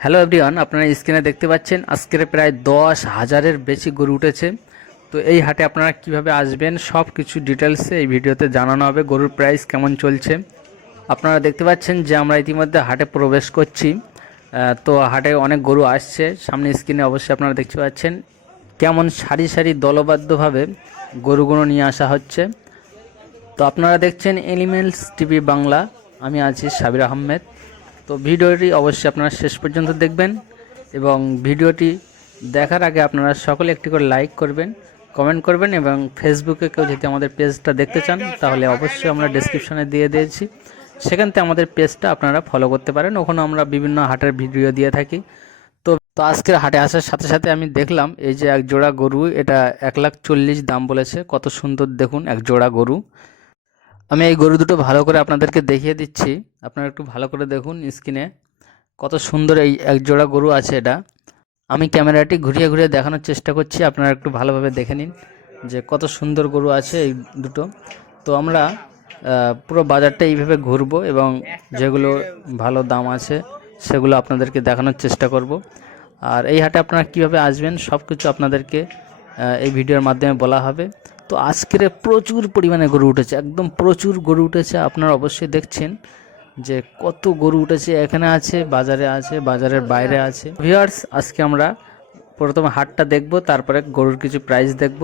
Hello everyone আপনারা স্ক্রিনে দেখতে পাচ্ছেন, আজকের প্রায় দশ হাজারের বেশি গরু উঠেছে। তো এই হাটে আপনারা কীভাবে আসবেন সব কিছু ডিটেলসে এই ভিডিওতে জানানো হবে, গরুর প্রাইস কেমন চলছে। আপনারা দেখতে পাচ্ছেন যে আমরা ইতিমধ্যে হাটে প্রবেশ করছি। তো হাটে অনেক গরু আসছে, সামনে স্ক্রিনে অবশ্যই আপনারা দেখতে পাচ্ছেন কেমন সারি সারি দলবদ্ধভাবে গরুগুলো নিয়ে আসা হচ্ছে। তো আপনারা দেখছেন এলিমেন্টস টিভি বাংলা, আমি আছি সাবির আহমেদ। তো ভিডিওটি অবশ্যই আপনারা শেষ পর্যন্ত দেখবেন এবং ভিডিওটি দেখার আগে আপনারা সকলে একটি করে লাইক করবেন কমেন্ট করবেন এবং ফেসবুকে কেউ যদি আমাদের পেজটা দেখতে চান, তাহলে অবশ্যই আমরা ডেসক্রিপশনে দিয়ে দিয়েছি। সেখান থেকে আমাদের পেজটা আপনারা ফলো করতে পারেন। ওখানে আমরা বিভিন্ন হাটের ভিডিও দিয়ে থাকি। তো তো আজকের হাটে আসার সাথে সাথে আমি দেখলাম, এই যে এক জোড়া গরু, এটা এক লাখ চল্লিশ দাম বলেছে। কত সুন্দর দেখুন, এক জোড়া গরু। আমি এই গরু দুটো ভালো করে আপনাদেরকে দেখিয়ে দিচ্ছি। আপনারা একটু ভালো করে দেখুন স্ক্রিনে। কত সুন্দর এই এক জোড়া গরু আছে এটা। আমি ক্যামেরাটি ঘুরিয়ে ঘুরিয়ে দেখানোর চেষ্টা করছি, আপনারা একটু ভালোভাবে দেখে নিন যে কত সুন্দর গরু আছে এই দুটো। তো আমরা পুরো বাজারটা এইভাবে ঘুরবো এবং যেগুলো ভালো দাম আছে সেগুলো আপনাদেরকে দেখানোর চেষ্টা করব। আর এই হাটে আপনারা কীভাবে আসবেন সব কিছু আপনাদেরকে এই ভিডিওর মাধ্যমে বলা হবে। তো আজকের প্রচুর পরিমাণে গরু উঠেছে, একদম প্রচুর গরু উঠেছে। আপনারা অবশ্যই দেখছেন যে কত গরু উঠেছে। এখানে আছে, বাজারে আছে, বাজারের বাইরে আছে। ভিউয়ার্স আজকে আমরা প্রথমে হাটটা দেখব, তারপরে গরুর কিছু প্রাইস দেখব।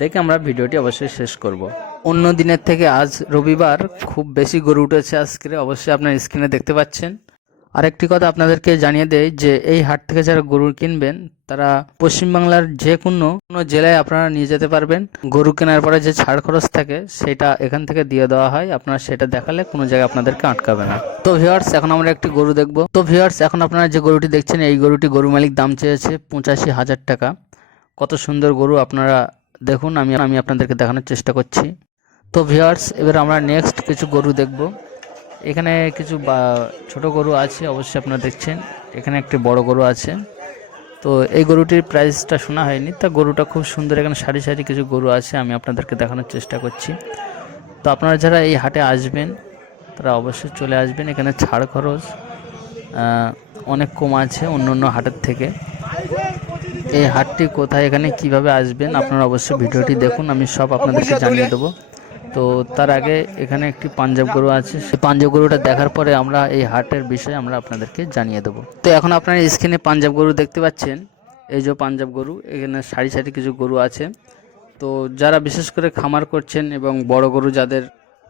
দেখে আমরা ভিডিওটি অবশ্যই শেষ করব। অন্য দিনের থেকে আজ রবিবার খুব বেশি গরু উঠেছে আজকে অবশ্যই আপনার স্ক্রিনে দেখতে পাচ্ছেন। আরেকটি কথা আপনাদেরকে জানিয়ে দেয় যে এই হাট থেকে যারা গরু কিনবেন, তারা পশ্চিমবাংলার যে কোনো কোনো জেলায় আপনারা নিয়ে যেতে পারবেন। গরু কেনার পরে যে ছাড় খরচ থাকে, সেটা এখান থেকে দিয়ে দেওয়া হয়। আপনারা সেটা দেখালে কোনো জায়গায় আপনাদেরকে আটকাবে না। তো ভিউয়ার্স এখন আমরা একটি গরু দেখব। তো ভিউয়ার্স এখন আপনারা যে গরুটি দেখছেন, এই গরুটি গরু মালিক দাম চেয়েছে পঁচাশি হাজার টাকা। কত সুন্দর গরু আপনারা দেখুন, আমি আমি আপনাদেরকে দেখানোর চেষ্টা করছি। তো ভিউয়ার্স এবার আমরা নেক্সট কিছু গরু দেখব। এখানে কিছু ছোট গরু আছে, অবশ্যই আপনারা দেখছেন। এখানে একটি বড় গরু আছে। তো এই গরুটির প্রাইসটা শোনা হয়নি। তা গরুটা খুব সুন্দর, এখানে সারি সারি কিছু গরু আছে, আমি আপনাদেরকে দেখানোর চেষ্টা করছি। তো আপনারা যারা এই হাটে আসবেন, তারা অবশ্যই চলে আসবেন। এখানে ছাড় খরচ অনেক কম আছে অন্য অন্য হাটের থেকে। এই হাটটি কোথায়, এখানে কীভাবে আসবেন, আপনারা অবশ্যই ভিডিওটি দেখুন, আমি সব আপনাদেরকে জানিয়ে দেবো। তো তার আগে এখানে একটি পাঞ্জাব গরু আছে। সেই পাঞ্জাব গরুটা দেখার পরে আমরা এই হাটের বিষয়ে আমরা আপনাদেরকে জানিয়ে দেবো। তো এখন আপনারা স্ক্রিনে পাঞ্জাব গরু দেখতে পাচ্ছেন। এই যে পাঞ্জাব গরু, এখানে সারি সারি কিছু গরু আছে। তো যারা বিশেষ করে খামার করছেন এবং বড় গরু যাদের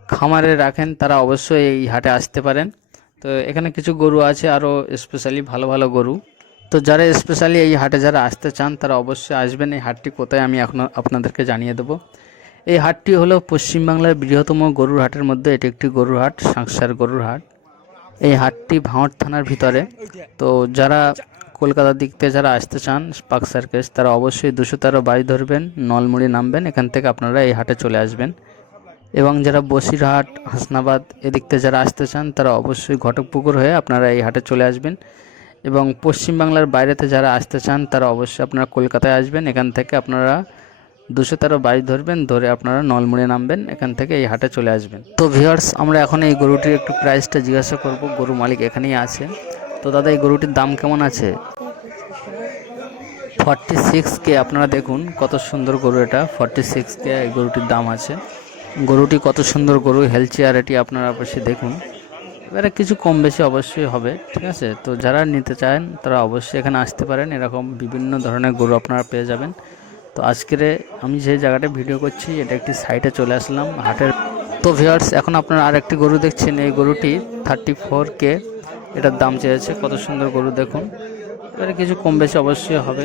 খামারে রাখেন, তারা অবশ্যই এই হাটে আসতে পারেন। তো এখানে কিছু গরু আছে, আরও স্পেশালি ভালো ভালো গরু। তো যারা স্পেশালি এই হাটে যারা আসতে চান, তারা অবশ্যই আসবেন। এই হাটটি কোথায় আমি এখন আপনাদেরকে জানিয়ে দেবো। এই হাটটি হলো পশ্চিমবাংলার বৃহত্তম গরুর হাটের মধ্যে এটি একটি গরুর হাট, সাংসার গরুর হাট। এই হাটটি ভাঁড় থানার ভিতরে। তো যারা কলকাতার দিক থেকে যারা আসতে চান, পাক সার্কেস, তারা অবশ্যই দুশো তেরো বাড়ি ধরবেন, নলমুড়ি নামবেন, এখান থেকে আপনারা এই হাটে চলে আসবেন। এবং যারা বসিরহাট, হাসনাবাদ এদিক থেকে যারা আসতে চান, তারা অবশ্যই ঘটকপুকুর হয়ে আপনারা এই হাটে চলে আসবেন। এবং পশ্চিমবাংলার বাইরেতে যারা আসতে চান, তারা অবশ্যই আপনারা কলকাতায় আসবেন। এখান থেকে আপনারা দুশো তেরো বাইশ ধরবেন, ধরে আপনারা নলমুড়ে নামবেন, এখান থেকে এই হাটে চলে আসবেন। তো ভিউয়ার্স, আমরা এখন এই গরুটির একটু প্রাইসটা জিজ্ঞাসা করব, গরু মালিক এখানেই আছে। তো দাদা, এই গরুটির দাম কেমন আছে? ফর্টি সিক্স কে, আপনারা দেখুন কত সুন্দর গরু এটা, ফর্টি সিক্স কে এই গরুটির দাম আছে। গরুটি কত সুন্দর গরু হেলথ আর এটি আপনারা অবশ্যই দেখুন। এবারে কিছু কম বেশি অবশ্যই হবে, ঠিক আছে? তো যারা নিতে চান, তারা অবশ্যই এখানে আসতে পারেন। এরকম বিভিন্ন ধরনের গরু আপনারা পেয়ে যাবেন। তো আজকের আমি যে জায়গাটা ভিডিও করছি, এটা একটি সাইটে চলে আসলাম, হাটের। তো ভিউয়ার্স এখন আপনারা আর একটি গরু দেখছেন, এই গরুটি থার্টি ফোর কে এটার দাম চেয়েছে, কত সুন্দর গরু দেখুন। এবারে কিছু কম বেশি অবশ্যই হবে।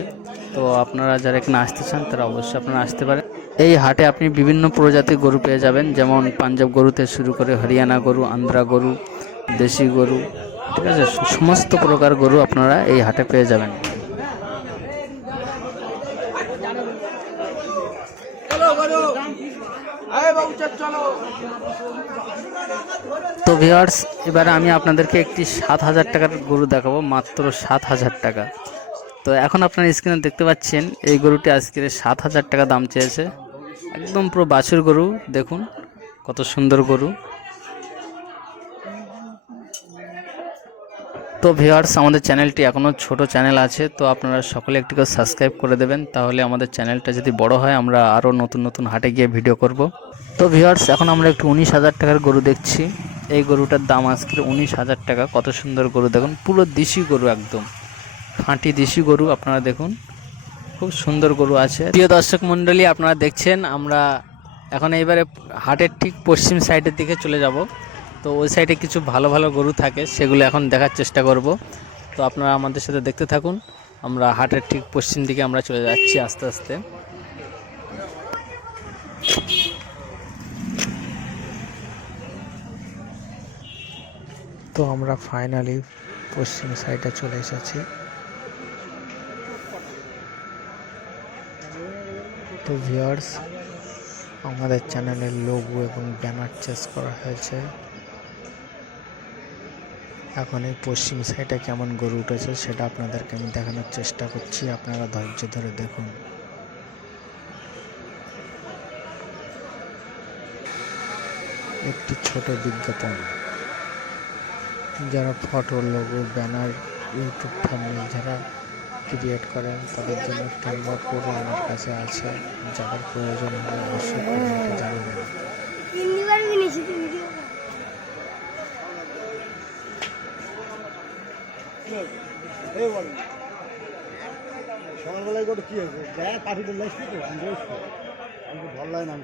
তো আপনারা যারা এখানে আসতে চান, তারা অবশ্যই আপনারা আসতে পারেন। এই হাটে আপনি বিভিন্ন প্রজাতির গরু পেয়ে যাবেন, যেমন পাঞ্জাব গরুতে শুরু করে হরিয়ানা গরু, আন্ধ্রা গরু, দেশি গরু, ঠিক আছে? সমস্ত প্রকার গরু আপনারা এই হাটে পেয়ে যাবেন। তো ভিউয়ার্স এবারে আমি আপনাদেরকে একটি সাত হাজার টাকার গরু দেখাবো, মাত্র সাত হাজার টাকা। তো এখন আপনার স্ক্রিনে দেখতে পাচ্ছেন, এই গরুটি আজকের সাত হাজার টাকা দাম চেয়েছে। একদম পুরো বাছুর গরু, দেখুন, কত সুন্দর গরু। তো ভিউয়ার্স আমাদের চ্যানেলটি এখনও ছোট চ্যানেল আছে, তো আপনারা সকলে একটু করে সাবস্ক্রাইব করে দেবেন, তাহলে আমাদের চ্যানেলটা যদি বড় হয়, আমরা আরও নতুন নতুন হাটে গিয়ে ভিডিও করব। তো ভিউয়ার্স এখন আমরা একটু উনিশ হাজার টাকার গরু দেখছি। এই গরুটার দাম আজকে উনিশ হাজার টাকা। কত সুন্দর গরু দেখুন, পুরো দেশি গরু একদম। খাঁটি দেশি গরু, আপনারা দেখুন, খুব সুন্দর গরু আছে। প্রিয় দর্শক মণ্ডলী, আপনারা দেখছেন, আমরা এখন এইবারে হাটের ঠিক পশ্চিম সাইডের দিকে চলে যাব। তো ওই সাইডে কিছু ভালো ভালো গরু থাকে, সেগুলো এখন দেখার চেষ্টা করব। তো আপনারা আমাদের সাথে দেখতে থাকুন, আমরা হাটের ঠিক পশ্চিম দিকে আমরা চলে যাচ্ছি আস্তে আস্তে। তো আমরা ফাইনালি পশ্চিম সাইডে চলে এসেছি। তো ভিউয়ার্স আমাদের চ্যানেলের লোগো এবং ব্যানার চেস করা হয়েছে। এখন এই পশ্চিম সাইডে কেমন গরু উঠেছে সেটা আপনাদেরকে আমি দেখানোর চেষ্টা করছি। আপনারা ধৈর্য ধরে দেখুন। একটি ছোট বিজ্ঞাপন। যারা photo logo banner YouTube thumbnail যারা ক্রিয়েট করেন তাদের জন্য একটা নম্বর আমার কাছে আছে। যাদের প্রয়োজন হবে অবশ্যই কমেন্টে জানাবেন। সকালবেলায় করে কি হয়েছে? যায় পাঠিয়ে লাইছি তো? আমি ভালো লাগে না আমি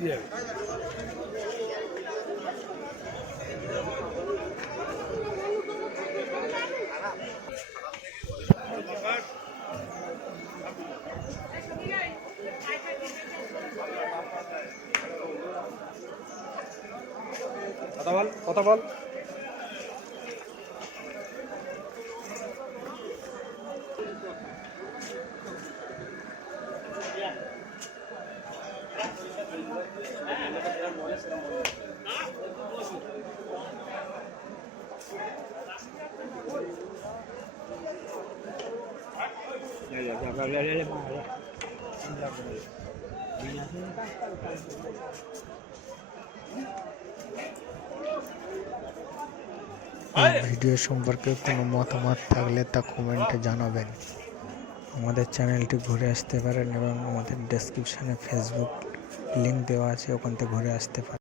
যায় কথা বল কথা বল। ভিডিও সম্পর্কে কোনো মতামত থাকলে তা কমেন্টে জানাবেন। আমাদের চ্যানেলটি ঘুরে আসতে পারেন এবং আমাদের ডেসক্রিপশানে ফেসবুক লিংক দেওয়া আছে ওখান থেকে ঘুরে আসতে পারেন